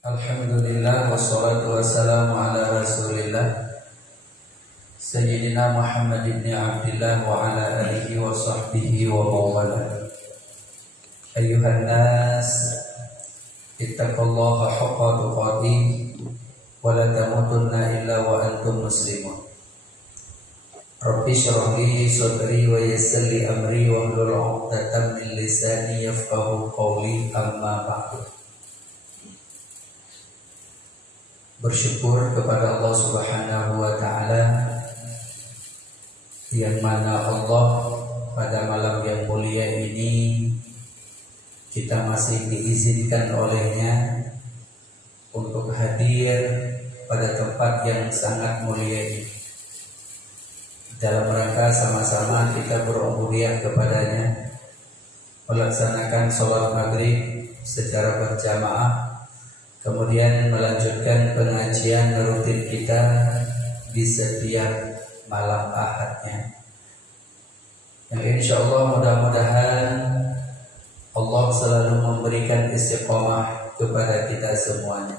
Alhamdulillah wassalatu wassalamu ala rasulillah Sayyidina Muhammad ibn Abdillah wa ala alihi wa sahbihi wa mawala. Ayuhan nas, ittaqullaha haqqa tuqatih wa la tamutunna illa wa antum muslimun. Rabbi shrah li sadri wa yassir li amri wa hlul 'uqdatam min lisani yafqahu qawli, amma ba'du. Bersyukur kepada Allah Subhanahu wa ta'ala, yang mana Allah pada malam yang mulia ini kita masih diizinkan olehnya untuk hadir pada tempat yang sangat mulia ini, dalam rangka sama-sama kita berubudiyah kepadanya, melaksanakan sholat maghrib secara berjamaah, kemudian melanjutkan pengajian rutin kita di setiap malam ahadnya, yang insya Allah mudah-mudahan Allah selalu memberikan istiqomah kepada kita semuanya.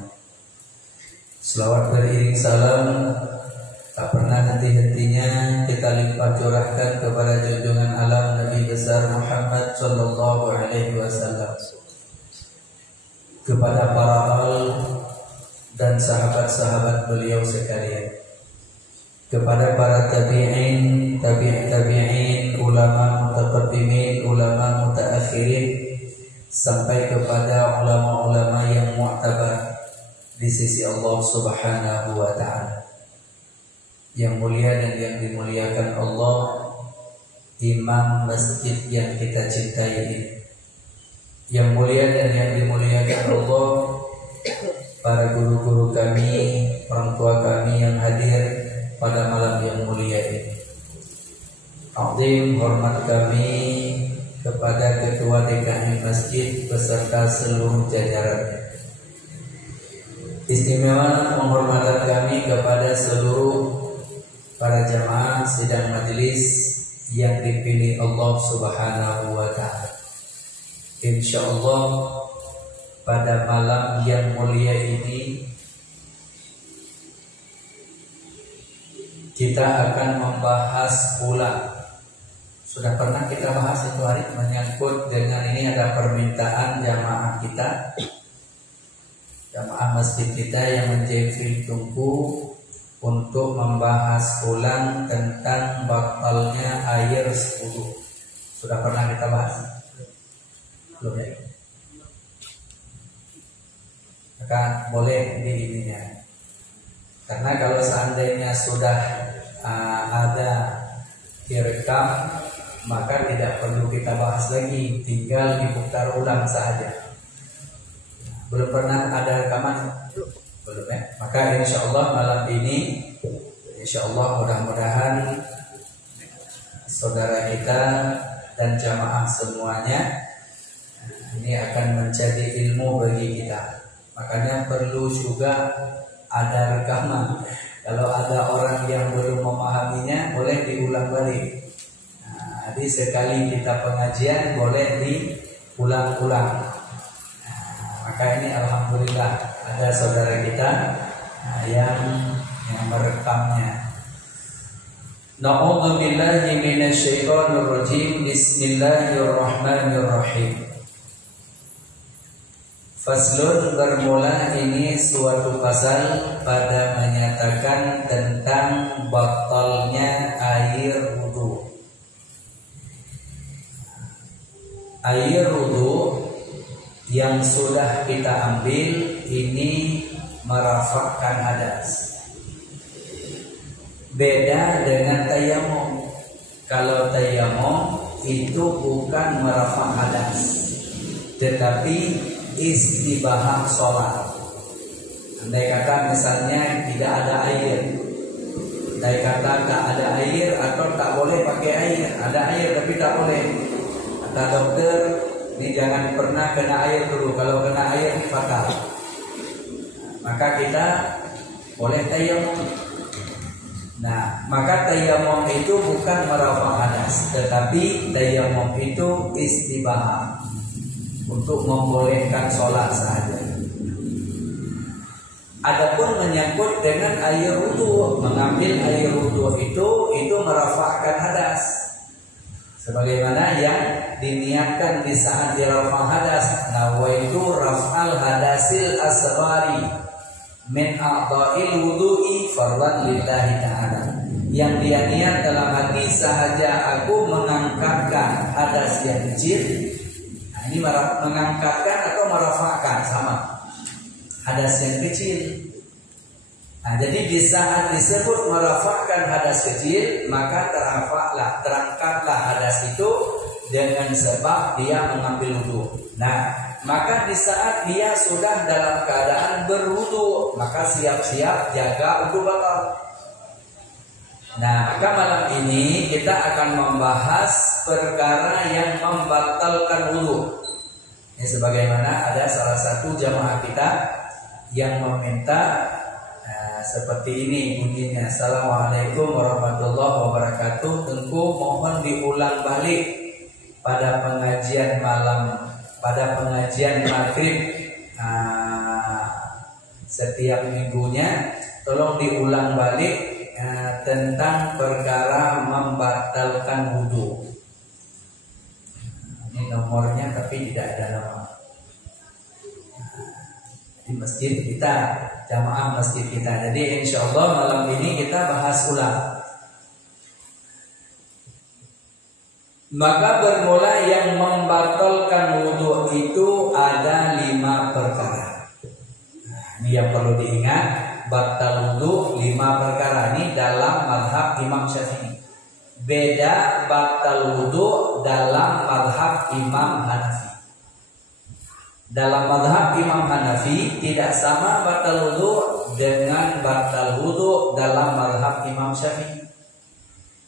Selawat beriring salam tak pernah henti-hentinya kita limpah curahkan kepada junjungan alam Nabi besar Muhammad sallallahu alaihi wasallam, kepada para al dan sahabat-sahabat beliau sekalian, kepada para tabi'in, tabi'in, ulama mutaqaddimin, ulama mutaakhirin, sampai kepada ulama-ulama yang mu'tabar di sisi Allah Subhanahu wa ta'ala. Yang mulia dan yang dimuliakan Allah, imam masjid yang kita cintai ini, yang mulia dan yang dimuliakan Allah, para guru-guru kami, orang tua kami yang hadir pada malam yang mulia ini. Azim hormat kami kepada Ketua DKM Masjid beserta seluruh jajarannya. Istimewa penghormatan kami kepada seluruh para jamaah sidang majelis yang dipilih Allah Subhanahu wa ta'ala. Insya Allah pada malam yang mulia ini kita akan membahas pula, sudah pernah kita bahas itu hari, menyangkut dengan ini ada permintaan jamaah kita, jamaah masjid kita yang menjadi tunggu untuk membahas ulang tentang batalnya air wudu. Sudah pernah kita bahas? Belum ya? Maka boleh di ininya, karena kalau seandainya sudah ada direkam, maka tidak perlu kita bahas lagi, tinggal diputar ulang saja. Belum pernah ada rekaman? Belum ya? Maka insya Allah malam ini, insya Allah mudah-mudahan saudara kita dan jamaah semuanya ini akan menjadi ilmu bagi kita. Makanya perlu juga ada rekaman. Kalau ada orang yang belum memahaminya, boleh diulang balik. Jadi sekali kita pengajian boleh diulang-ulang. Maka ini alhamdulillah ada saudara kita yang merekamnya. Na'udzubillahi minasyaitonir rajim. Bismillahirrahmanirrahim. Faslun, bermula ini suatu pasal pada menyatakan tentang batalnya air wudu. Air wudu yang sudah kita ambil ini merafakkan hadas. Beda dengan tayamum. Kalau tayamum itu bukan merafak hadas, tetapi istibahah sholat. Andai kata misalnya tidak ada air, andai kata tak ada air atau tak boleh pakai air, ada air tapi tak boleh, kata dokter ini jangan pernah kena air dulu, kalau kena air fatal. Maka kita boleh tayamum. Nah, maka tayamum itu bukan merafak hadas, tetapi tayamum itu istibahah, untuk membolehkan sholat saja. Adapun menyangkut dengan air wudu, mengambil air wudu itu merafa'kan hadas. Sebagaimana yang diniatkan di saat dirafah hadas, nawaitu raf'al hadasil asghari min a'dha'il wudu'i fardhan lillahi ta'ala. Yang dia niat dalam hati, sahaja aku mengangkatkan hadas yang kecil. Nah, ini mengangkatkan atau merafa'kan sama. Hadas yang kecil. Nah, jadi di saat disebut merafa'kan hadas kecil, maka terangkatlah hadas itu dengan sebab dia mengambil wudu. Nah, maka di saat dia sudah dalam keadaan berwudu, maka siap-siap jaga wudu batal. Nah, maka malam ini kita akan membahas perkara yang membatalkan wudu. Ini sebagaimana ada salah satu jamaah kita yang meminta seperti ini bunyinya. Assalamualaikum warahmatullahi wabarakatuh. Tengku mohon diulang balik pada pengajian malam, pada pengajian maghrib setiap minggunya. Tolong diulang balik tentang perkara membatalkan wudu. Ini nomornya tapi tidak ada nama. Di masjid kita, jamaah masjid kita. Jadi insya Allah malam ini kita bahas ulang. Maka bermula yang membatalkan wudu itu ada 5 perkara. Nah, ini yang perlu diingat, batal wudu 5 perkara. Ini dalam mazhab Imam Syafi'i. Beda batal wudu dalam mazhab Imam Hanafi. Dalam mazhab Imam Hanafi tidak sama batal wudu dengan batal wudu dalam mazhab Imam Syafi'i.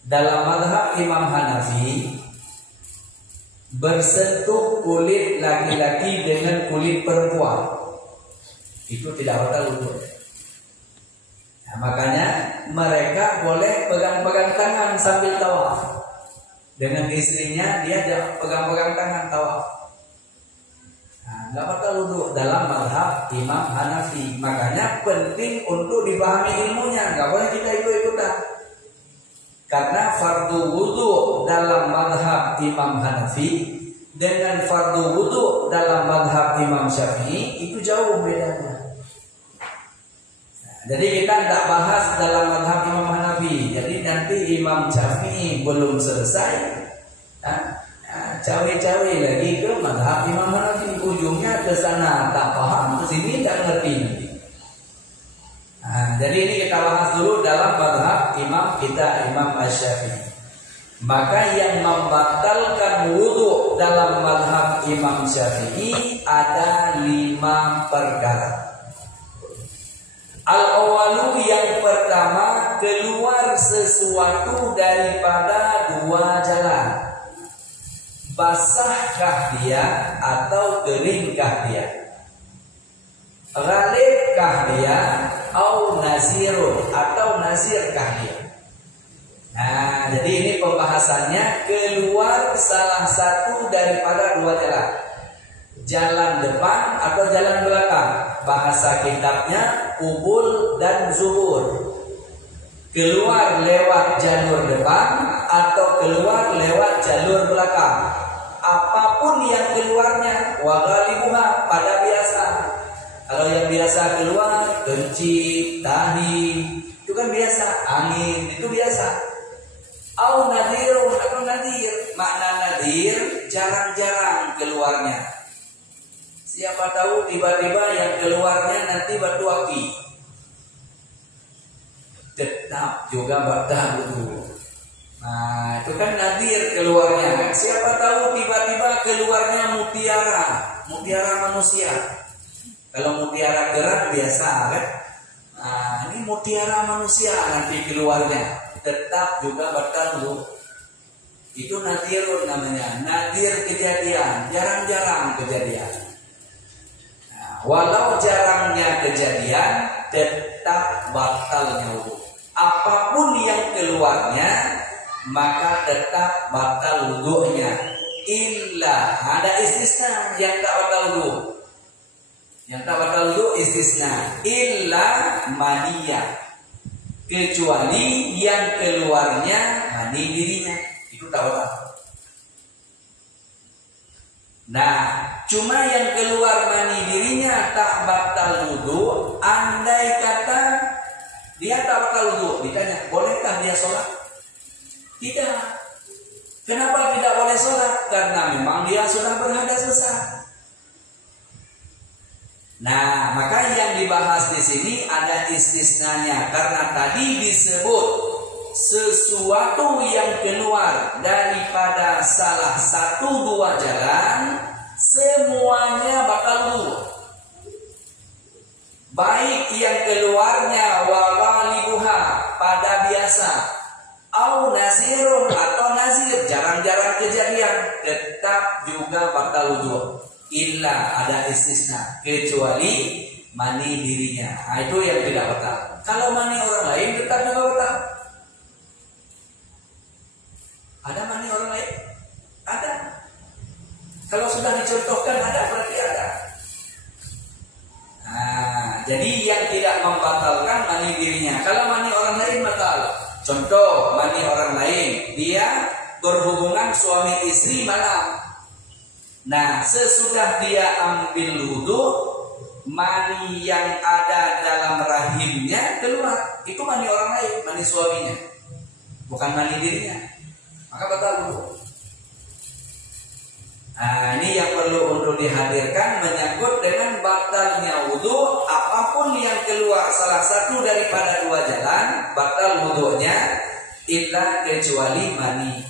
Dalam mazhab Imam Hanafi, bersentuh kulit laki-laki dengan kulit perempuan itu tidak batal wudu. Nah, makanya mereka boleh pegang-pegang tangan sambil tawaf. Dengan istrinya dia pegang-pegang tangan tawaf. Nggak batal wudu dalam mazhab Imam Hanafi. Makanya penting untuk dipahami ilmunya. Nggak boleh kita ikut-ikutan. Karena fardu wudu dalam mazhab Imam Hanafi dengan fardu wudu dalam mazhab Imam Syafi'i itu jauh bedanya. Jadi kita tidak bahas dalam mazhab Imam Hanafi. Jadi nanti Imam Syafi'i belum selesai, cawe-cawe lagi ke mazhab Imam Hanafi, ujungnya ke sana tak paham, ke sini tak ngerti. Nah, jadi ini kita bahas dulu dalam mazhab Imam kita, Imam Asy-Syafi'i. Maka yang membatalkan wudu dalam mazhab Imam Syafi'i ada 5 perkara. Al-awwalu, yang pertama, keluar sesuatu daripada 2 jalan. Basahkah dia atau keringkah dia? Ghalibkah dia atau nazirun atau nazirkah dia? Nah, jadi ini pembahasannya keluar salah satu daripada 2 jalan. Jalan depan atau jalan belakang. Bahasa kitabnya qubul dan zuhur. Keluar lewat jalur depan atau keluar lewat jalur belakang. Apapun yang keluarnya, wa ghalibuha, pada biasa. Kalau yang biasa keluar kencing, tahi, itu kan biasa, angin itu biasa. Au nadirun atau nadir. Makna nadir jarang-jarang keluarnya. Siapa tahu tiba-tiba yang keluarnya nanti batu api. Tetap juga batal wudu. Nah, itu kan nadir keluarnya. Siapa tahu tiba-tiba keluarnya mutiara manusia. Kalau mutiara kerang biasa kan. Nah, ini mutiara manusia nanti keluarnya. Tetap juga batal wudu. Itu nadirun namanya. Nadir kejadian, jarang-jarang kejadian. Walau jarangnya kejadian, tetap batalnya wudu. Apapun yang keluarnya, maka tetap batal wudunya. Illa, ada istisna yang tak batal wudu. Yang tak batal wudu istisna illa maniyah, kecuali yang keluarnya mani dirinya, itu tak batal. Nah, cuma yang keluar mani dirinya tak batal wudu. Andai kata dia tak batal wudu, ditanya, bolehkah dia sholat? Tidak. Kenapa tidak boleh sholat? Karena memang dia sudah berhadas besar. Nah, maka yang dibahas di sini ada istisnanya, karena tadi disebut sesuatu yang keluar daripada salah satu dua jalan, semuanya bakal wudu. Baik yang keluarnya wawalibuha pada biasa, au nazirun atau nazir jarang-jarang kejadian, tetap juga bakal wudu. Illa ada istisna, kecuali mani dirinya. Nah, itu yang tidak batal. Kalau mani orang lain tetap juga batal. Ada mani orang lain? Ada. Kalau sudah dicontohkan ada, berarti ada. Nah, jadi yang tidak membatalkan mani dirinya. Kalau mani orang lain batal. Contoh mani orang lain, dia berhubungan suami istri malam. Nah, sesudah dia ambil wudu, mani yang ada dalam rahimnya keluar. Itu mani orang lain, mani suaminya, bukan mani dirinya. Maka batal wudu. Nah, ini yang perlu untuk dihadirkan, menyangkut dengan batalnya wudu. Apapun yang keluar salah satu daripada dua jalan, batal wudunya, illa kecuali mani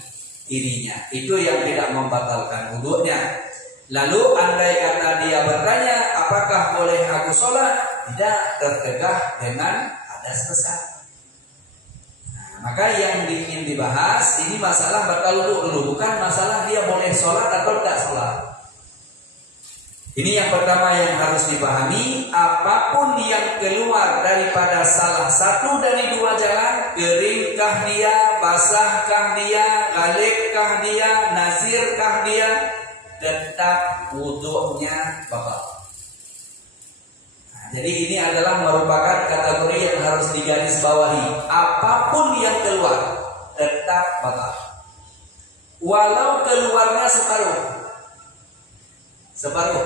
dirinya. Itu yang tidak membatalkan wudunya. Lalu andai kata dia bertanya, apakah boleh aku sholat? Tidak, tertegah dengan hadas besar. Nah, maka yang ingin dibahas ini masalah batal wudu dulu, bukan masalah dia boleh sholat atau tidak sholat. Ini yang pertama yang harus dipahami. Apapun yang keluar daripada salah satu dari dua jalan, keringkah dia, basahkah dia, ghalibkah dia, nazirkah dia, tetap wudunya batal. Nah, jadi ini adalah merupakan kategori yang harus digarisbawahi. Apapun yang keluar tetap batal, walau keluarnya separuh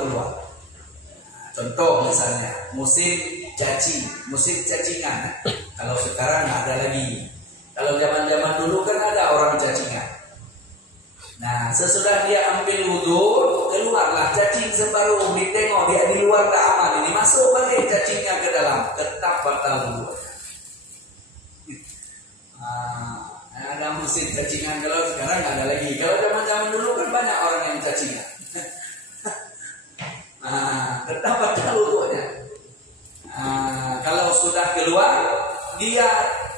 keluar. Nah, contoh misalnya musim cacingan. Kalau sekarang nggak ada lagi. Kalau zaman dulu kan ada orang cacingan. Nah, sesudah dia ambil wudu, keluarlah cacing separuh, ditengok dia di luar tak aman, ini masuk balik cacingnya ke dalam, tetap batal wudu. Ada musim cacingan. Kalau sekarang nggak ada lagi. Kalau zaman dulu kan banyak orang yang cacingan. Tetap batal wudunya. Kalau sudah keluar, dia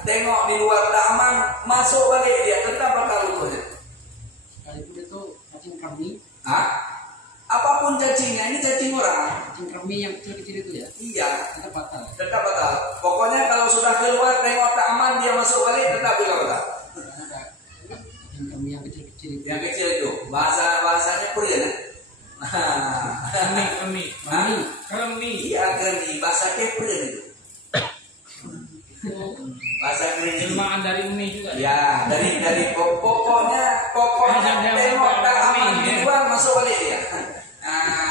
tengok di luar tak aman, masuk balik dia, tetap batal wudunya. Sekalipun itu cacing kremi. Apapun cacingnya, ini cacing orang. Cacing kremi yang kecil-kecil itu ya? Iya. Tetap batal. Tetap batal. Pokoknya kalau sudah keluar, tengok tak aman, dia masuk balik, tetap juga batal. Cacing kremi yang kecil-kecil itu. Yang kecil itu, bahasanya Korean. Kremi. Iya, kremi. Bahasa Korean itu. Bahasa kremi. Jelmaan dari mie juga. Ya, dari pokoknya tengok tak aman di luar, masuk balik dia.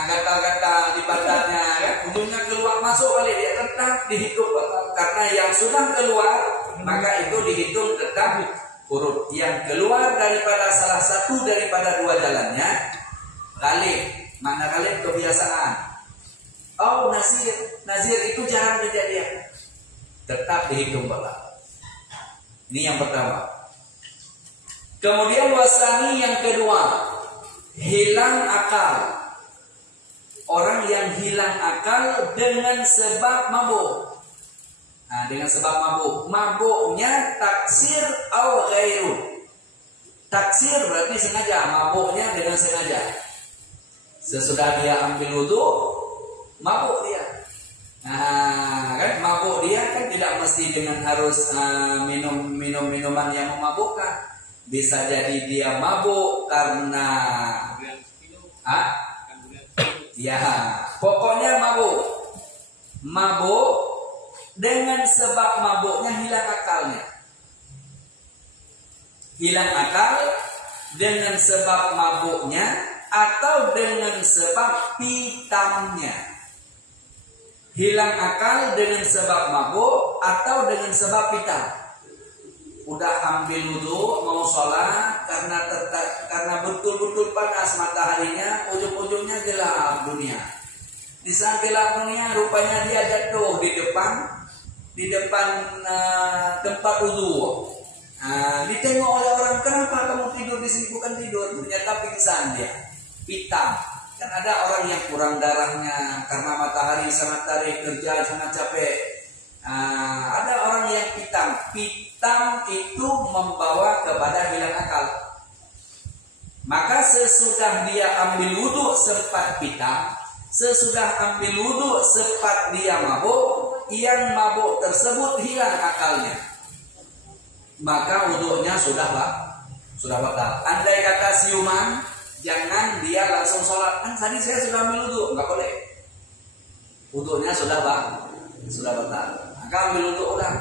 Gatal-gatal di badannya, kan? Ujungnya keluar, masuk balik dia, tetap dihitung karena yang sudah keluar, maka itu dihitung tetap urut. Yang keluar daripada salah satu daripada dua jalannya, ghalib. Mana ghalib? Kebiasaan. Oh, nazir itu jarang kejadian, tetap dihitung batal. Ini yang pertama. Kemudian wasani yang kedua, hilang akal. Orang yang hilang akal dengan sebab mabuk. Nah, dengan sebab mabuk. Mabuknya taksir atau ghairu. Taksir berarti sengaja, mabuknya dengan sengaja. Sesudah dia ambil wudu, mabuk dia. Nah, kan mabuk dia kan tidak mesti dengan harus minum minuman yang memabukkan. Bisa jadi dia mabuk karena Ya, pokoknya mabuk. Mabuk dengan sebab mabuknya hilang akalnya. Hilang akal dengan sebab mabuknya atau dengan sebab pitamnya. Hilang akal dengan sebab mabuk atau dengan sebab pitam. Udah ambil wudu mau sholat karena betul-betul panas mataharinya, ujung-ujungnya gelap dunia. Di saat gelap dunia rupanya dia jatuh di depan tempat wudu. Ditengok oleh orang, kenapa kamu tidur di sini? Bukan tidur, ternyata pingsan dia, pitam. Kan ada orang yang kurang darahnya karena matahari sangat terik, kerja sangat capek. Ada orang yang pitam. Pitam itu membawa kepada hilang akal. Maka sesudah dia ambil wudu sempat pitam, sesudah ambil wudu sempat dia mabuk, yang mabuk tersebut hilang akalnya. Maka wudunya sudah batal. Andai kata siuman, jangan dia langsung sholat. Kan tadi saya sudah ambil wudu, nggak boleh. Wudunya sudah batal. Maka ambil wudu ulang.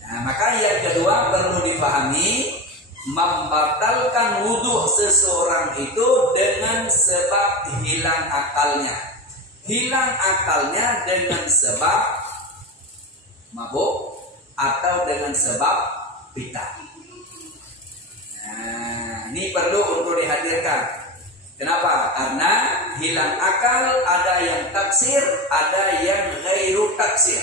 Nah, maka yang kedua perlu dipahami, membatalkan wudu seseorang itu dengan sebab hilang akalnya. Hilang akalnya dengan sebab mabuk atau dengan sebab pitam. Nah, ini perlu untuk dihadirkan. Kenapa? Karena hilang akal ada yang taksir, ada yang ghairu taksir.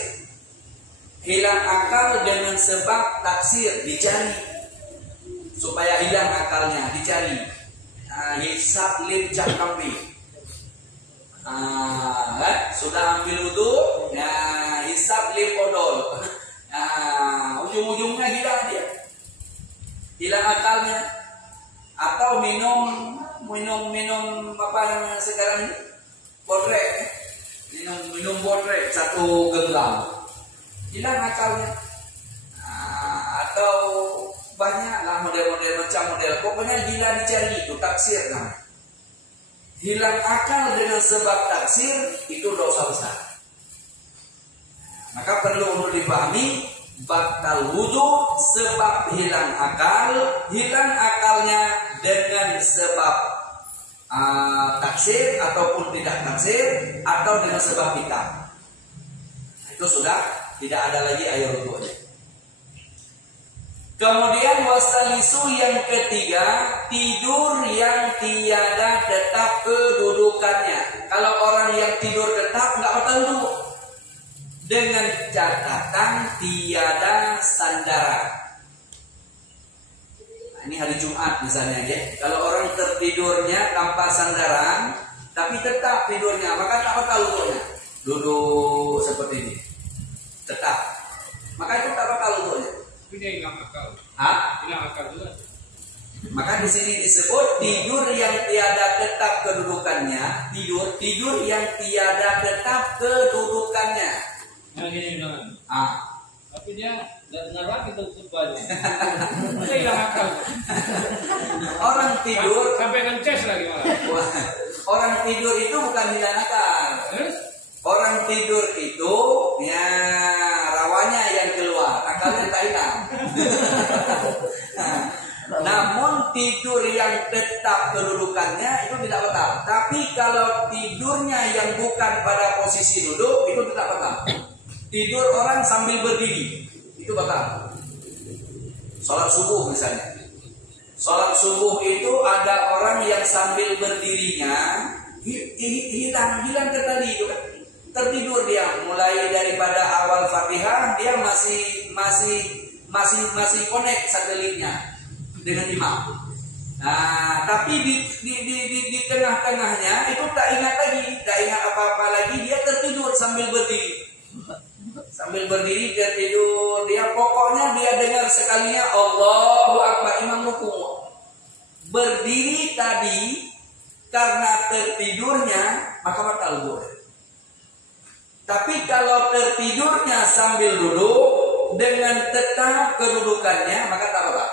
Hilang akal dengan sebab taksir, dicari supaya hilang akalnya, dicari. Hisab lip jakambi. Sudah ambil wudu, ya hisab lip odol. Ujung-ujungnya hilang akalnya. Atau minum apa yang sekarang ini, bodrek, minum bodrek 1 genggam, hilang akalnya. Atau banyaklah model-model, macam model, pokoknya gila dicari, itu taksir namanya. Hilang akal dengan sebab taksir itu dosa besar. Maka perlu untuk dipahami, batal wudu sebab hilang akalnya dengan sebab taksir ataupun tidak taksir, atau dengan sebab pitam. Itu sudah tidak ada lagi air wudunya. Kemudian wastalisu yang ketiga, tidur yang tiada tetap kedudukannya. Kalau orang yang tidur tetap nggak batal wudu, dengan catatan tiada sandaran. Nah, ini hari Jumat misalnya ya. Kalau orang tertidurnya tanpa sandaran, tapi tetap tidurnya, maka tak batal wudunya. Duduk seperti ini, tetap. Maka itu tak batal wudunya. Ini hilang akal. Hilang akal juga. Maka di sini disebut tidur yang tiada tetap kedudukannya, tidur yang tiada tetap kedudukannya. Yang ini bilangan. Tapi dia tidak dengar lagi tuh khutbahnya. Dia hilang akal. Orang tidur sampai ngeces lagi malah. Orang tidur itu bukan hilang akal. Orang tidur itu ya rawanya yang keluar, akalnya tak hilang. Namun tidur yang tetap kedudukannya itu tidak batal. Tapi kalau tidurnya yang bukan pada posisi duduk itu tidak batal. Tidur orang sambil berdiri itu batal. Sholat subuh misalnya. Sholat subuh itu ada orang yang sambil berdirinya hilang ke tadi itu kan. Tertidur dia, mulai daripada awal Fatihah dia masih connect satelitnya dengan imam. Nah, tapi di tengah-tengahnya itu tak ingat apa-apa lagi, dia tertidur sambil berdiri. Sambil berdiri dia tidur, dia pokoknya dia dengar sekalinya Allahu Akbar, imam rukuk. Berdiri tadi karena tertidurnya maka batal wudu. Tapi kalau tertidurnya sambil duduk dengan tetap kedudukannya maka tak batal.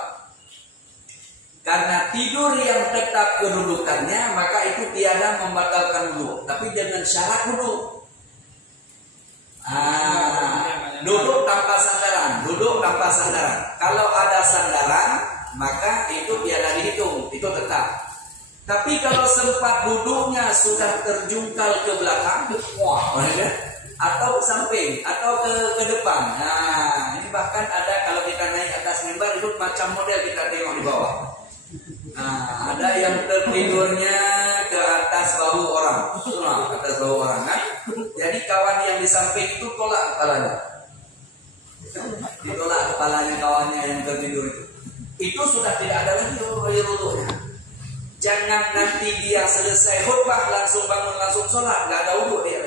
Karena tidur yang tetap kedudukannya, maka itu tiada membatalkan wudu, tapi dengan syarat wudu. Duduk tanpa sandaran, duduk tanpa sandaran. Kalau ada sandaran, maka itu tiada dihitung, itu tetap. Tapi kalau sempat duduknya sudah terjungkal ke belakang, atau ke samping, atau ke depan. Nah, ini bahkan ada kalau kita naik atas mimbar itu macam model kita tengok di bawah. Nah, ada yang tertidurnya ke atas bahu orang, atas bahu orang kan. Jadi kawan yang di samping itu tolak kepalanya, ditolak kepalanya kawannya yang tertidur itu. Itu sudah tidak ada lagi wudunya. Jangan nanti dia selesai khutbah langsung bangun langsung sholat, nggak ada wudu dia.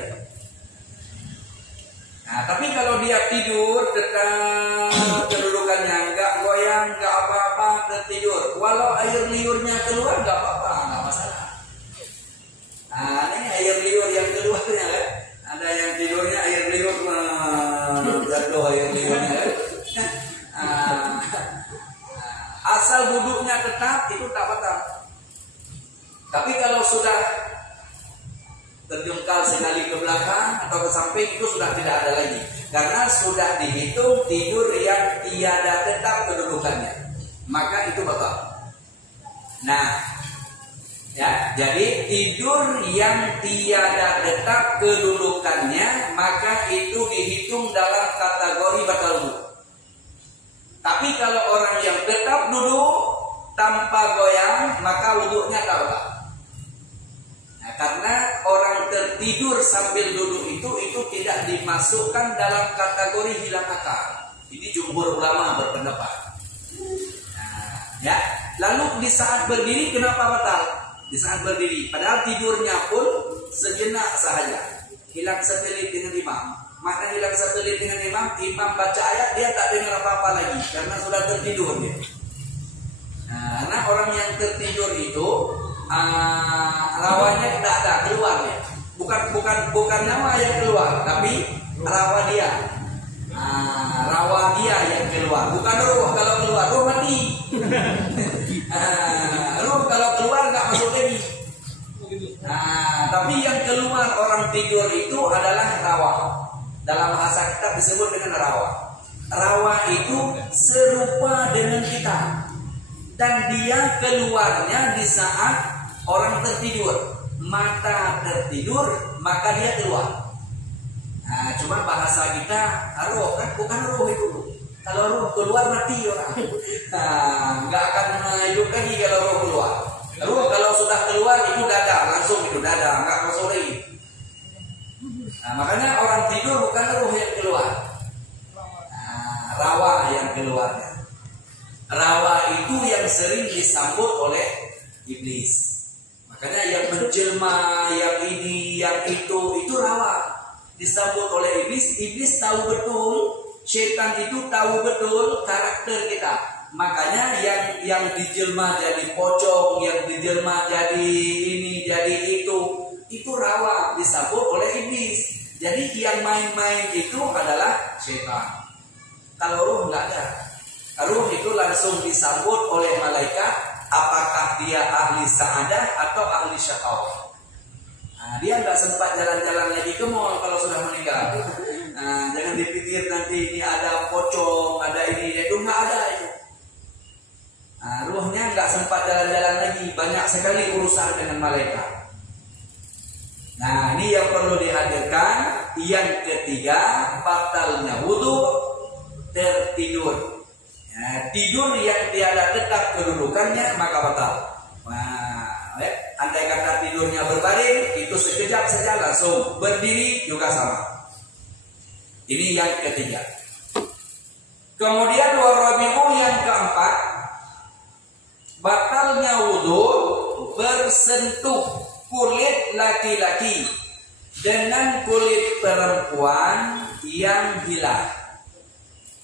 Nah, tapi kalau dia tidur tetap kedudukannya, nggak goyang, nggak apa-apa, tertidur. Walau air liurnya keluar, nggak apa-apa, nggak masalah. Nah, ini air liur yang keluarnya kan. Ada yang tidurnya air liur jatuh air liurnya kan. Asal duduknya tetap, itu tak batal. Tapi kalau sudah terjungkal sekali ke belakang atau ke samping, itu sudah tidak ada lagi, karena sudah dihitung tidur yang tiada tetap kedudukannya, maka itu batal. Nah, ya, jadi tidur yang tiada tetap kedudukannya, maka itu dihitung dalam kategori batal wudu. Tapi kalau orang yang tetap duduk tanpa goyang, maka wudunya tak batal. Karena orang tertidur sambil duduk itu tidak dimasukkan dalam kategori hilang akal. Ini jumhur ulama berpendapat. Nah, ya. Lalu di saat berdiri kenapa batal? Di saat berdiri, padahal tidurnya pun sejenak sahaja. Hilang satelit dengan imam. Maka hilang satelit dengan imam, imam baca ayat dia tak dengar apa-apa lagi karena sudah tertidur dia. Nah, karena orang yang tertidur itu rawanya tidak ada keluar ya. Bukan nyawa yang keluar, tapi rawa dia. Rawa dia yang keluar, bukan ruh. Kalau keluar ruh mati. Ruh kalau keluar nggak masuk lagi. Tapi yang keluar orang tidur itu adalah rawa. Dalam bahasa kitab disebut dengan rawa. Rawa itu serupa dengan kita, dan dia keluarnya di saat orang tertidur, mata tertidur, maka dia keluar. Nah, cuma bahasa kita roh kan, bukan roh itu. Kalau roh keluar mati orang. Nah, nggak akan hidup lagi kalau roh keluar. Roh kalau sudah keluar itu dada, langsung itu dada, nggak masuk lagi. Nah, makanya orang tidur bukan roh yang keluar, rawa yang keluarnya. Rawa itu yang sering disambut oleh iblis. Makanya yang menjelma, yang ini, yang itu rawa. Disambut oleh iblis. Iblis tahu betul, setan itu tahu betul karakter kita. Makanya yang dijelma jadi pocong, yang dijelma jadi ini, jadi itu rawa, disambut oleh iblis. Jadi yang main-main itu adalah setan. Kalau ruh enggak ada. Ruh itu langsung disambut oleh malaikat. Apakah dia ahli sa'adah atau ahli syaqawah? Nah, dia nggak sempat jalan-jalan lagi ke mall kalau sudah meninggal. Nah, jangan dipikir nanti ini ada pocong, ada ini, itu nggak ada itu. Nah, ruhnya nggak sempat jalan-jalan lagi, banyak sekali urusan dengan malaikat. Nah, ini yang perlu dihadirkan. Yang ketiga, batalnya wudu, tertidur. Tidur yang tiada tetap kedudukannya maka batal. Nah, andai kata tidurnya berbaring, itu sekejap saja langsung berdiri juga sama. Ini yang ketiga. Kemudian warabi'u yang keempat, batalnya wudu bersentuh kulit laki-laki dengan kulit perempuan yang hilah.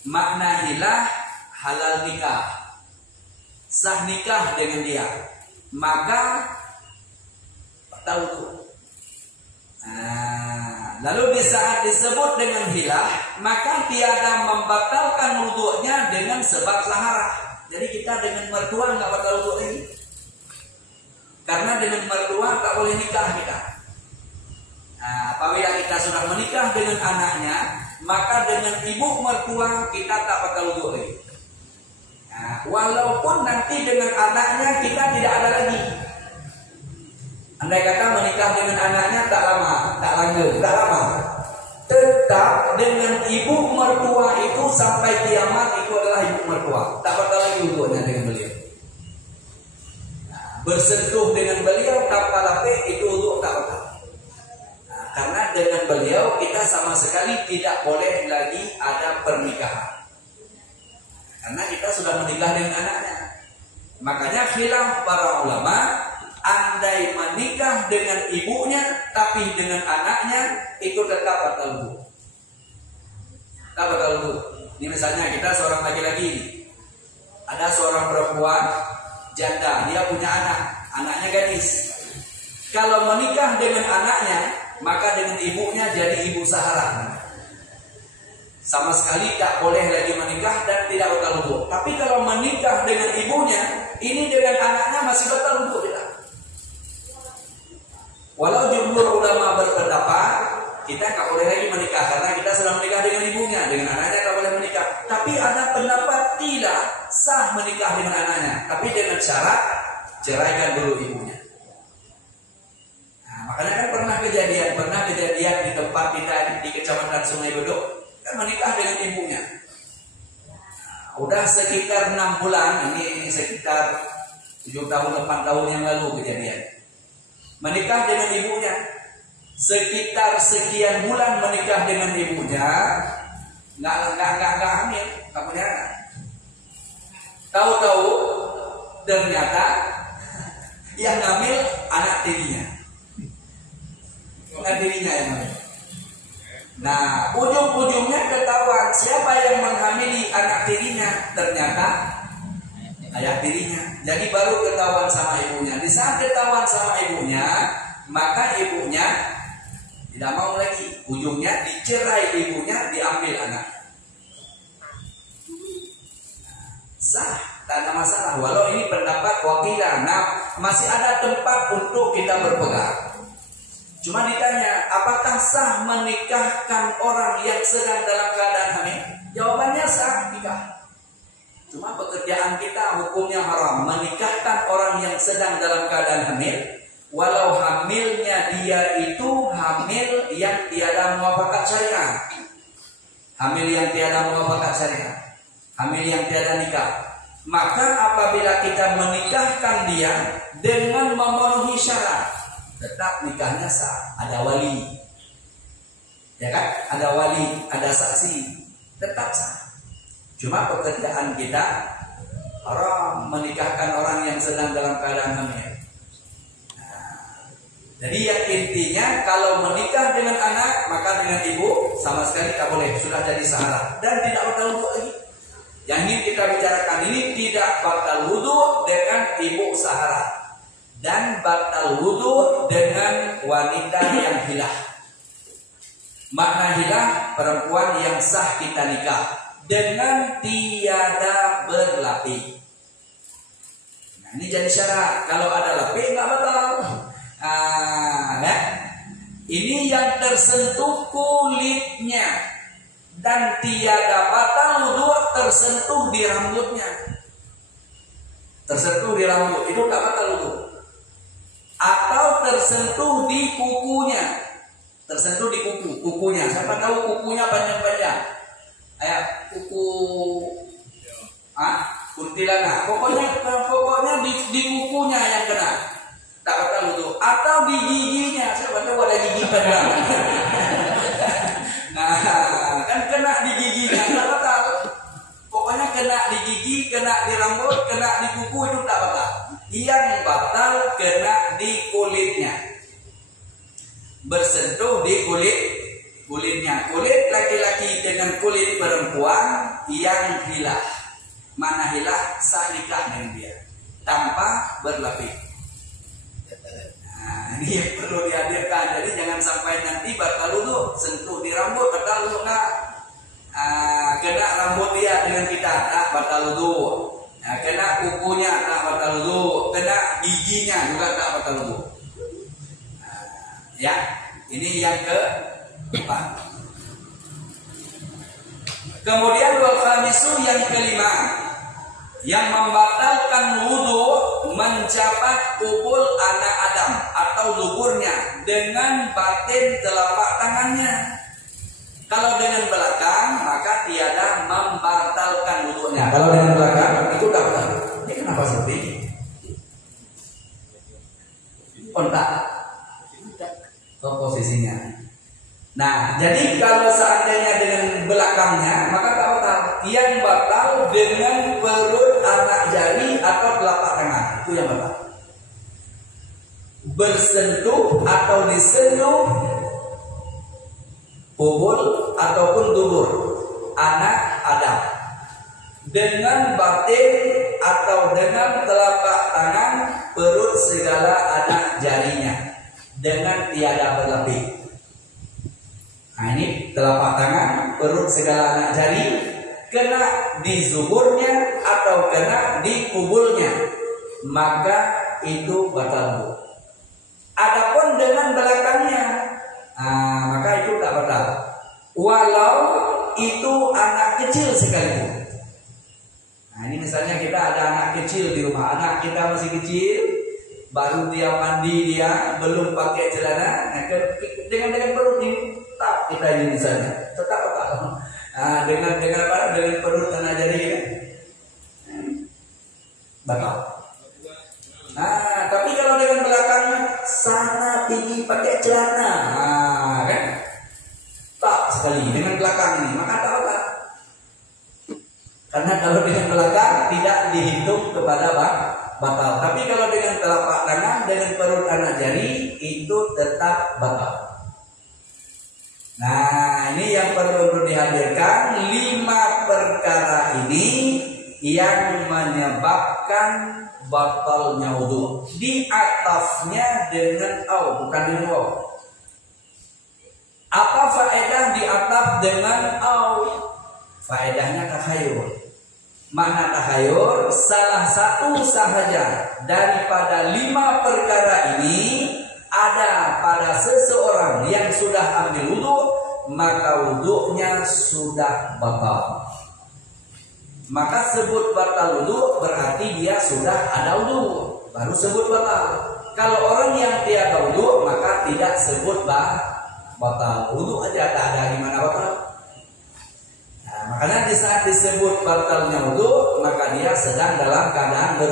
Makna hilah halal nikah, sah nikah dengan dia, maka batal wudu. Lalu di saat disebut dengan hilah, maka tiada membatalkan wudunya dengan sebab taharah. Jadi kita dengan mertua nggak batal wudu lagi. Karena dengan mertua tak boleh nikah kita. Nah, apabila kita sudah menikah dengan anaknya, maka dengan ibu mertua kita tak batal wudu lagi. Nah, walaupun nanti dengan anaknya kita tidak ada lagi. Andai kata menikah dengan anaknya tak lama, tak lanjut, tak lama. Tetap dengan ibu mertua itu sampai kiamat itu adalah ibu mertua. Tak batal lagi wudunya dengan beliau. Bersentuh dengan beliau tanpa lapik itu wudu tak batal. Nah, karena dengan beliau kita sama sekali tidak boleh lagi ada pernikahan. Karena kita sudah menikah dengan anaknya. Makanya khilaf para ulama, andai menikah dengan ibunya tapi dengan anaknya itu tetap batal wudu. Tak batal wudu. Ini misalnya kita seorang laki-laki, ada seorang perempuan janda, dia punya anak, anaknya gadis. Kalau menikah dengan anaknya, maka dengan ibunya jadi ibu sahara. Sama sekali tak boleh lagi menikah dan tidak batal wudu. Tapi kalau menikah dengan ibunya, ini dengan anaknya masih batal wudu tidak? Walau jumhur ulama berpendapat kita tak boleh lagi menikah karena kita sudah menikah dengan ibunya, dengan anaknya tak boleh menikah. Tapi ada pendapat tidak sah menikah dengan anaknya, tapi dengan syarat ceraikan dulu ibunya. Nah, makanya kan pernah kejadian di tempat kita di Kecamatan Sungai Bedok, kan menikah dengan ibunya. Nah, udah sekitar 6 bulan, ini sekitar 7 tahun 8 tahun yang lalu kejadian. Menikah dengan ibunya. Sekitar sekian bulan menikah dengan ibunya, nggak hamil, nggak punya anak. Tahu-tahu ternyata yang hamil anak tirinya, yang hamil. Nah, ujung-ujungnya ketahuan siapa yang menghamili anak tirinya, ternyata ayah tirinya. Jadi baru ketahuan sama ibunya. Di saat ketahuan sama ibunya, maka ibunya tidak mau lagi. Ujungnya dicerai ibunya, diambil anak. Sah, tak ada masalah. Walau ini pendapat wakilan. Nah, masih ada tempat untuk kita berpegang. Cuma ditanya, apakah sah menikahkan orang yang sedang dalam keadaan hamil? Jawabannya sah, nikah. Cuma pekerjaan kita hukumnya haram. Menikahkan orang yang sedang dalam keadaan hamil, walau hamilnya dia itu hamil yang tiada muafakat syariah. Hamil yang tiada muafakat syariah. Hamil yang tiada nikah. Maka apabila kita menikahkan dia dengan memenuhi syarat, tetap nikahnya sah. Ada wali. Ya kan? Ada wali, ada saksi. Tetap sah. Cuma pekerjaan kita haram menikahkan orang yang sedang dalam keadaan hamil. Jadi yang intinya kalau menikah dengan anak maka dengan ibu sama sekali tak boleh, sudah jadi sahara dan tidak batal wudu lagi. Yang ini kita bicarakan ini tidak batal wudu dengan ibu sahara dan batal wudu dengan wanita yang hilah. Makna hilah perempuan yang sah kita nikah dengan tiada berlapik. Nah, ini jadi syarat. Kalau ada lapik nggak batal. Ini yang tersentuh kulitnya dan tiada batal wudu tersentuh di rambutnya. Tersentuh di rambut itu tak batal wudu. Atau tersentuh di kukunya. Tersentuh di kukunya. Siapa tahu kukunya panjang-panjang. Kayak kuku kuntilanak. Pokoknya di kukunya yang kena. Tak batal wudu. Atau di giginya, siapa tahu ada gigi panjang. Nah, kan kena di giginya, tak batal. Pokoknya kena di gigi, kena di rambut, kena di kuku itu tak batal. Yang batal kena di kulitnya. Bersentuh di kulitnya. Kulit laki-laki dengan kulit perempuan yang hilah. Mana hilah sah nikah dengan dia tanpa berlapik. Nah, ini yang perlu dihadirkan. Jadi jangan sampai nanti batal wudu, sentuh di rambut batal wudu kena rambut dia dengan kita, batal wudu. Nah, Ini yang keempat. Kemudian wal khamisu yang kelima, yang membatalkan wudu mencapai kubul anak Adam atau luburnya dengan batin telapak tangannya. Kalau dengan belakang maka tiada membatalkan wudunya. Kalau dengan belakang itu tak betul. Ini kenapa seperti ini? Kontak posisinya. Nah, jadi kalau seandainya dengan belakangnya maka tak batal. Yang batal dengan perut anak jari atau telapak tangan, itu yang batal. Bersentuh atau disentuh kubul ataupun dubur anak Adam dengan batin atau dengan telapak tangan, perut segala anak jarinya dengan tiada berlebih. Nah, ini telapak tangan, perut segala anak jari, kena di zuburnya atau kena di kubulnya, maka itu batal wudu. Adapun dengan belakangnya, maka itu tak batal. Walau itu anak kecil sekalipun. Nah, ini misalnya kita ada anak kecil di rumah, anak kita masih kecil, baru dia mandi, dia belum pakai celana, dengan perut ini tak kita ini misalnya, tetap batal. Dengan apa? Dengan perut anak jari kan? Batal. Nah, tapi kalau dengan belakangnya sana tinggi pakai celana, kan? Tak sekali dengan belakang ini, maka tak batal. Karena kalau dengan belakang tidak dihitung kepada batal. Tapi kalau dengan telapak tangan, dengan perut anak jari itu tetap batal. Nah, ini yang perlu untuk dihadirkan 5 perkara ini yang menyebabkan batalnya wudu. Di atasnya dengan au, bukan dengan waw. Apa faedah di atas dengan au? Faedahnya takhayur. Makna takhayur, salah satu sahaja daripada 5 perkara ini ada pada seseorang yang sudah ambil wudu, maka wudunya sudah batal. Maka sebut batal wudu berarti dia sudah ada wudu, baru sebut batal. Kalau orang yang tiada wudu maka tidak sebut batal. Wudu aja tak ada, gimana batal? Nah, makanya di saat disebut batalnya wudu maka dia sedang dalam keadaan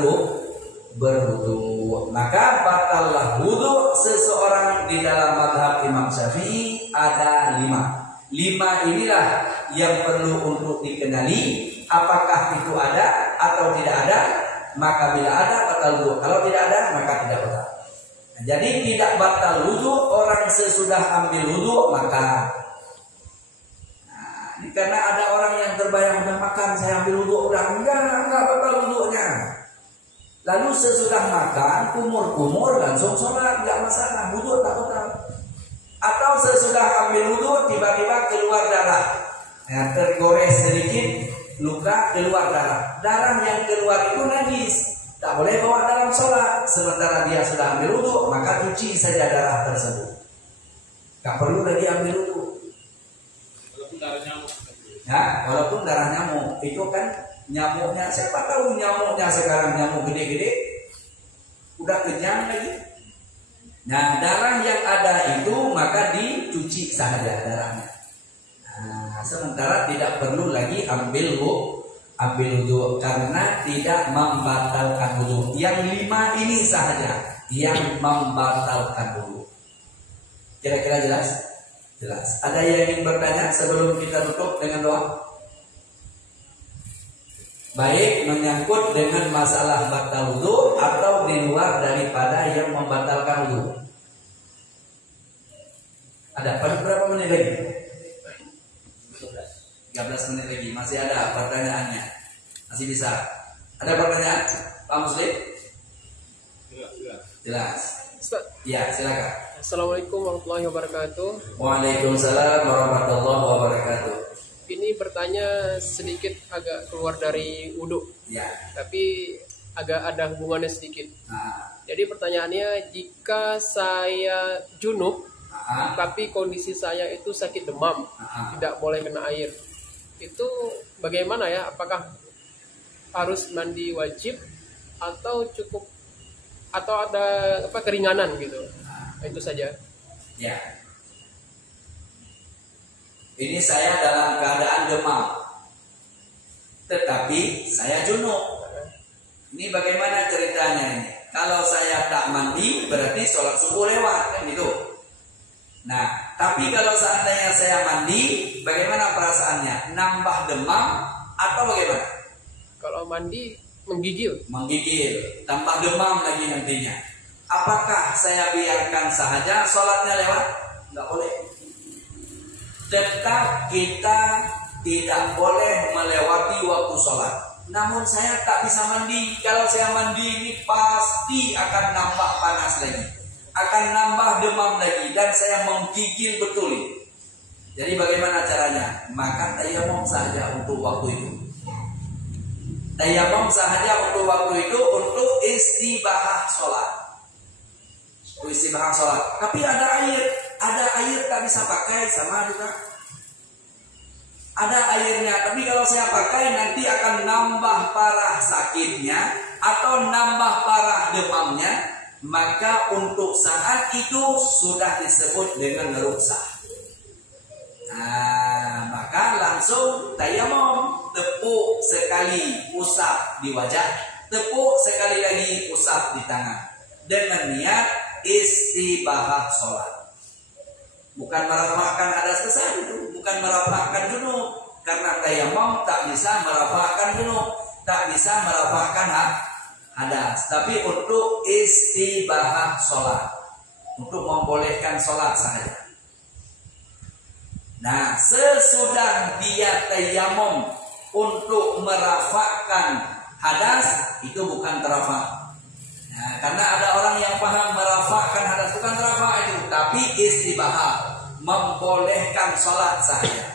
berwudu. Maka batallah wudu seseorang di dalam mazhab Imam Syafi'i ada 5. 5 inilah yang perlu untuk dikenali. Apakah itu ada atau tidak ada? Maka bila ada batal wudu. Kalau tidak ada maka tidak batal. Nah, jadi tidak batal wudu orang sesudah ambil wudu maka. Nah, ini karena ada orang yang terbayang udah makan saya ambil wudu udah enggak batal wudunya. Lalu sesudah makan kumur-kumur langsung sholat, enggak masalah, wudu tak batal. Atau sesudah ambil wudu tiba-tiba keluar darah, tergores sedikit, luka keluar darah. Darah yang keluar itu najis, tak boleh bawa dalam sholat. Sementara dia sudah ambil wudu, maka cuci saja darah tersebut. Tak perlu lagi ambil wudu. Walaupun darah nyamuk. Ya, walaupun darah nyamuk itu kan. Nyamuknya, siapa tahu nyamuknya sekarang nyamuk gede-gede, udah kenyang lagi. Nah, darah yang ada itu maka dicuci saja darahnya. Nah, sementara tidak perlu lagi ambil wudu karena tidak membatalkan wudu. Yang 5 ini sahaja yang membatalkan wudu. Kira-kira jelas? Jelas. Ada yang ingin bertanya sebelum kita tutup dengan doa? Baik menyangkut dengan masalah batal wudu atau di luar daripada yang membatalkan wudu. Ada berapa menit lagi? 13 menit lagi. Masih ada pertanyaannya? Masih bisa? Ada pertanyaan? Pak Muslim? Jelas. Ustaz. Ya, silakan. Assalamualaikum warahmatullahi wabarakatuh. Waalaikumsalam warahmatullahi wabarakatuh. Ini bertanya sedikit agak keluar dari wudhu, Ya. tapi agak ada hubungannya sedikit. Nah, Jadi pertanyaannya, jika saya junub tapi kondisi saya itu sakit demam, tidak boleh kena air. Itu bagaimana ya? Apakah harus mandi wajib atau cukup atau ada keringanan gitu? Itu saja. Ya. Ini saya dalam keadaan demam, tetapi saya junub. Ini bagaimana ceritanya ini? Kalau saya tak mandi berarti sholat subuh lewat kan gitu. Nah, tapi kalau seandainya saya mandi, bagaimana perasaannya? Nambah demam atau bagaimana? Kalau mandi menggigil. Menggigil, tambah demam lagi nantinya. Apakah saya biarkan saja sholatnya lewat? Enggak boleh. Tetap kita tidak boleh melewati waktu sholat. Namun saya tak bisa mandi. Kalau saya mandi ini pasti akan nambah panas lagi, akan nambah demam lagi, dan saya menggigil betul. Jadi bagaimana caranya? Maka tayamum saja untuk waktu itu. Tayamum saja untuk waktu itu untuk istibahah sholat. Istibahah sholat. Tapi ada air tak bisa pakai, sama juga. Ada airnya, tapi kalau saya pakai nanti akan nambah parah sakitnya atau nambah parah demamnya, maka untuk saat itu sudah disebut dengan rukhsah. Nah, maka langsung tayamum, tepuk sekali usap di wajah, tepuk sekali lagi usap di tangan dengan niat istibahah sholat. Bukan merapakkan hadas besar itu, bukan merapakkan junub, karena tayamum tak bisa merapakkan junub, tak bisa merapakkan hadas, tapi untuk istibahah sholat, untuk membolehkan sholat saja. Nah, sesudah dia tayamum untuk merapakkan hadas, itu bukan terafak. Nah, karena ada orang yang paham merafakkan hadas bukan terafak itu, tapi istibahah, membolehkan sholat saja.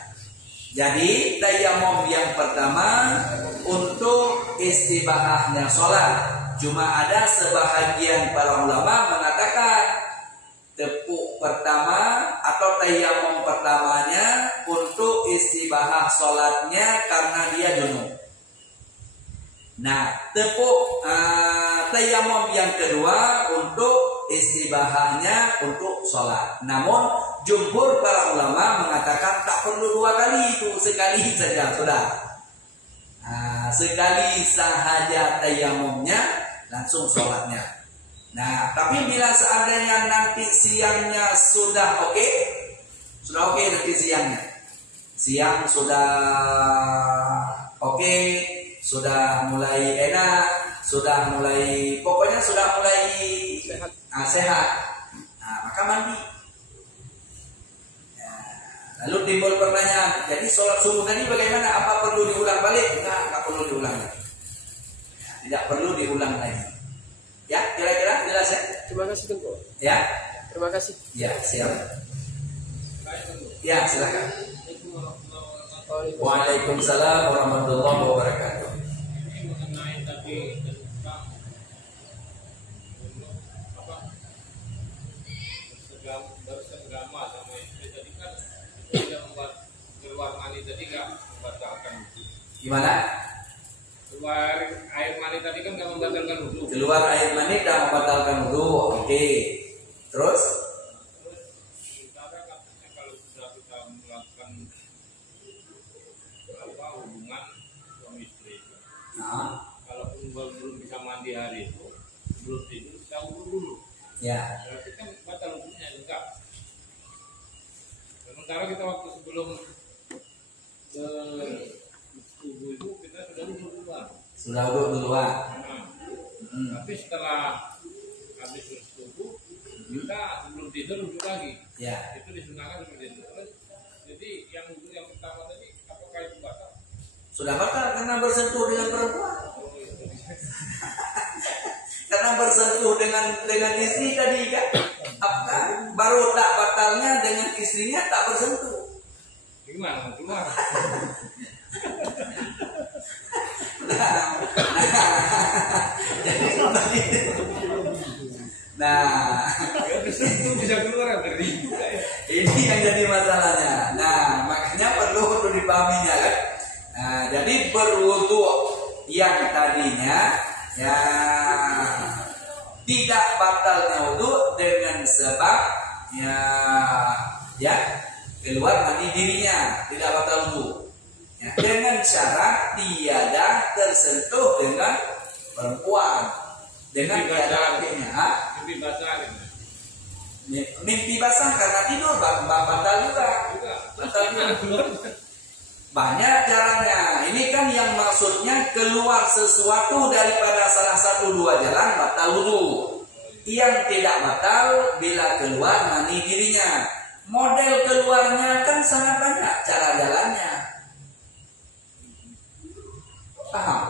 Jadi tayamum yang pertama untuk istibahahnya sholat. Cuma ada sebahagian para ulama mengatakan tepuk pertama atau tayamum pertamanya untuk istibahah sholatnya karena dia junub. Nah, tepuk tayamum yang kedua untuk istibahahnya untuk sholat. Namun jumhur para ulama mengatakan tak perlu dua kali, itu sekali saja sudah. Sekali sahaja tayamumnya langsung sholatnya. Nah, tapi bila seandainya nanti siangnya sudah oke, nanti siang sudah oke, sudah mulai enak, sudah mulai, pokoknya sudah mulai sehat. Nah, maka mandi. Lalu timbul pertanyaan, jadi sholat subuh tadi bagaimana? Apa perlu diulang balik? Enggak perlu diulang lagi. Tidak perlu diulang lagi. Ya, kira-kira jelas ya? Terima kasih Tengku. Ya. Terima kasih. Ya, siap. Ya, silakan. Waalaikumsalam warahmatullahi wabarakatuh. Ini mengenai tadi berseragama sama istri tadi kan tidak membuat keluar mani tadi nggak membatalkan wudhu. Gimana? Keluar air mani tadi kan nggak membatalkan wudhu. Keluar air mani tidak membatalkan wudhu. Oke. Terus? Sementara katanya kalau sudah kita melakukan hubungan suami istri, kalaupun belum bisa mandi hari itu, belum tidur, kita wudhu dulu. Ya. Berarti kan batal wudhunya enggak. Sementara kita waktu sebelum subuh itu kita sudah wudhu duluan. Sudah wudhu duluan. Tapi setelah habis subuh kita sebelum tidur wudhu lagi. Ya. Itu disunahkan seperti itu. Jadi yang wudhu yang pertama tadi apakah itu batal? Sudah batal karena bersentuh dengan perempuan. Karena bersentuh dengan istri tadi kan, apa baru tak batalnya dengan istrinya tak bersentuh. Gimana mau keluar? Nah, Itu bisa keluar dari juga ya. Ini yang jadi masalahnya. Nah, makanya perlu untuk dipahaminya kan. Nah, jadi berwudu yang tadinya ya tidak batalnya wudu dengan sebab ya keluar mani dirinya, tidak batal wudu. Ya, dengan syarat tiada tersentuh dengan perempuan, dengan tiada apinya. Mimpi basah kan. Mimpi basah karena tidur batal juga. Batal juga. Banyak caranya. Ini kan yang maksudnya keluar sesuatu daripada salah satu dua jalan batal wudu. Yang tidak batal bila keluar mani dirinya. Model keluarnya kan sangat banyak cara jalannya. Paham?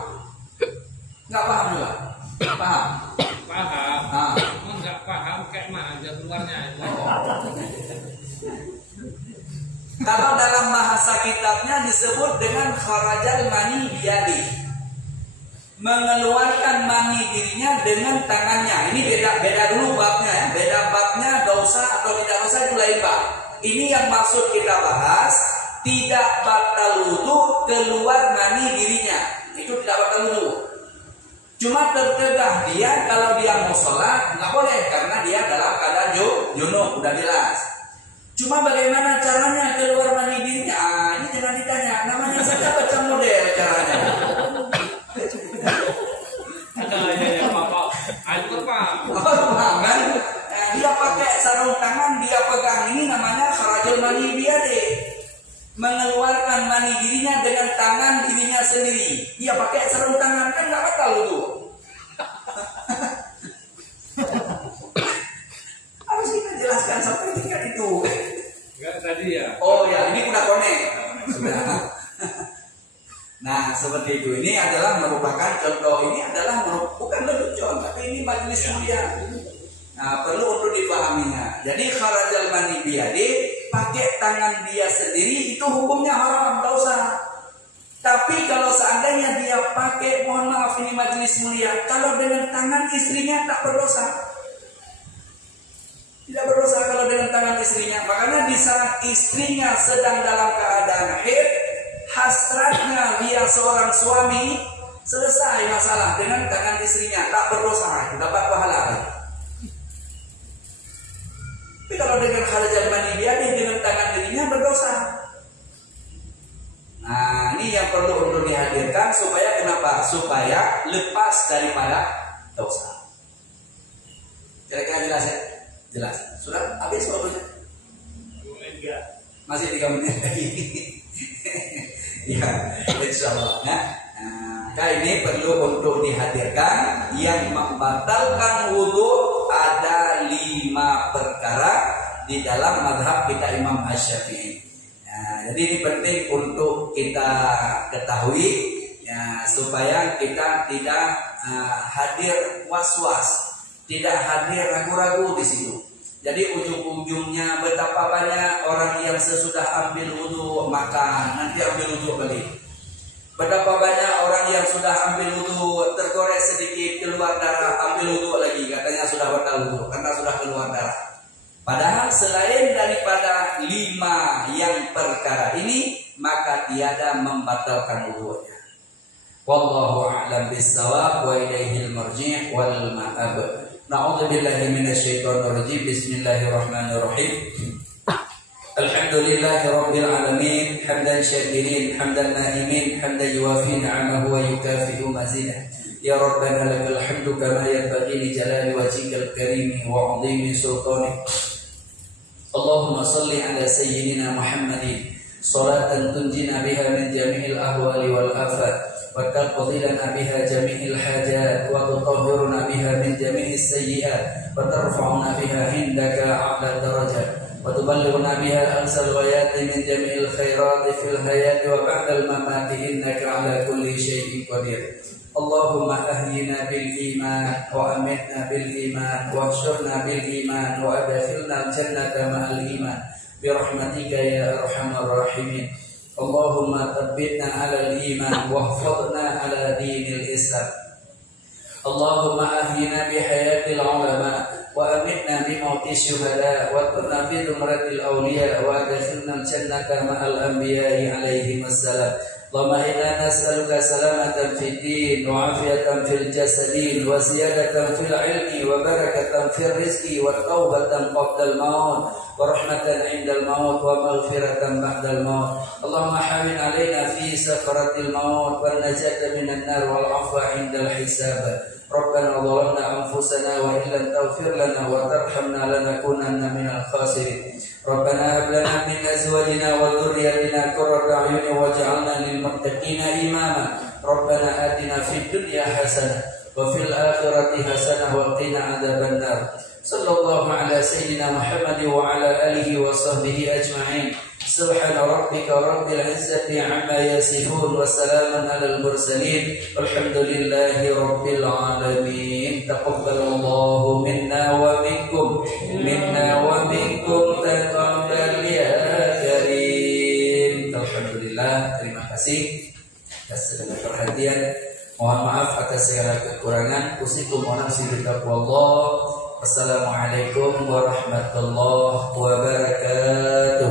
Nggak paham juga? Paham? Paham. Nggak paham kayak mana aja keluarnya. Kalau dalam bahasa kitabnya disebut dengan kharajal mani biyadi, mengeluarkan mani dirinya dengan tangannya. Ini beda dulu babnya ya. Beda babnya dosa atau tidak dosa itu lain bab. Ini yang maksud kita bahas, tidak batal wudu keluar mani dirinya. Itu tidak batal wudu. Cuma tertegah dia kalau dia mau sholat nggak boleh karena dia dalam keadaan junub, udah jelas. Cuma bagaimana caranya keluar mani dirinya? Ini jangan ditanya. Namanya saja baca model caranya. Ya, Pak. Ayo, Pak. Paham kan? Nah, dia pakai sarung tangan, dia pegang ini namanya kharajul mani biyadi. Mengeluarkan mani dirinya dengan tangan dirinya sendiri. Dia pakai sarung tangan kan nggak batal wudu. Harus kita jelaskan sampai tingkat itu. Enggak tadi ya. Oh ya, ini udah connect. Sudah. Nah, seperti itu. Ini adalah merupakan contoh. Ini adalah bukan lelucon, tapi ini majelis mulia. Nah, perlu untuk dipahaminya. Jadi kharajal mani biyadi, pakai tangan dia sendiri itu hukumnya haram, dosa. Tapi kalau seandainya dia pakai, mohon maaf ini majelis mulia, kalau dengan tangan istrinya tak berdosa. Tidak berdosa kalau dengan tangan istrinya. Makanya di saat istrinya sedang dalam keadaan haid, hasratnya dia seorang suami, selesai masalah dengan tangan istrinya, tak berdosa, dapat pahala. Tapi kalau dengan kharajal mani biyadi dengan tangan dirinya berdosa. Nah, ini yang perlu untuk dihadirkan supaya kenapa? Supaya lepas daripada dosa. Kira-kira jelas ya? Jelas. Sudah habis waktunya? 2 menit enggak? Masih 3 menit lagi. Ya, insyaallah. Nah, ini perlu untuk dihadirkan. Yang membatalkan wudu ada 5 perkara di dalam mazhab kita Imam Asy-Syafi'i. Nah, jadi ini penting untuk kita ketahui ya, supaya kita tidak hadir was-was, tidak hadir ragu-ragu di situ. Jadi ujung-ujungnya betapa banyak orang yang sesudah ambil wudu makan, nanti ambil wudu balik. Betapa banyak orang yang sudah ambil wudu tergores sedikit keluar darah, ambil wudu lagi, katanya sudah batal wudu karena sudah keluar darah. Padahal selain daripada 5 yang perkara ini, maka tiada membatalkan wudunya. Wallahu a'lam bis-shawab wa ilaihil marji' wal ma'ab. Na'udzu billahi minasyaitonir rajim. Bismillahirrahmanirrahim. Alhamdulillahi rabbil alamin, hamdan syakirin, hamdan na'imin, hamdan yuwafi ni'amahu wa yukafi'u mazidah. Ya Rabbana lakal hamdu kama yanbaghi li jalali wajhikal karim wa 'azimi sultanik. Allahumma salli ala sayyidina Muhammadin salatan tunjina biha min jami'il ahwali wal afat wa taqdi lana biha jami'il hajat wa tutahhiruna biha min jami'is sayyi'at wa tarfa'una biha indaka 'ala darajat wa tuballighuna biha aqsal ghayati min jami'il khairati fil hayati wa ba'dal mamati innaka 'ala kulli syai'in qadir. Allahumma ahyina bil iman wa amitna bil iman wa ahsyurna bil iman wa adkhilna al jannata ma'al iman bi rahmatika ya arhamar rahimin. Allahumma thabbitna 'ala al iman wa ihfadhna 'ala dinil islam. Allahumma ahyina bi hayatil ulama wa وأمتنا بموت الشهداء وكنا في زمرة الأولياء وأدخلنا الجنة مع الأنبياء عليهم السلام. اللهم إنا نسألك سلامة في الدين وعافية في الجسد وزيادة في العلم وبركة في الرزق وتوبة قبل الموت ورحمة عند الموت ومغفرة بعد الموت. اللهم حاول علينا في سكرة الموت والنجاة من النار والعفو عند الحساب. ربنا ظلمنا أنفسنا وإن لم تغفر لنا وترحمنا لنكونن من الخاسرين. ربنا هب لنا من أزواجنا وذرياتنا قرة أعين واجعلنا للمتقين إماما. ربنا آتنا في الدنيا حسنة وفي الآخرة حسنة وقنا عذاب النار. صلى الله على سيدنا محمد وعلى آله وصحبه أجمعين. سبحان ربك رب العزة عما يصفون وسلام على المرسلين والحمد لله رب العالمين. تقبل الله منا ومنكم تقبل يا كريم. Alhamdulillah, terima kasih atas segala perhatian. Mohon maaf atas segala kekurangan. Usikum wa nafsi bitaqwallah. Wassalamualaikum warahmatullahi wabarakatuh.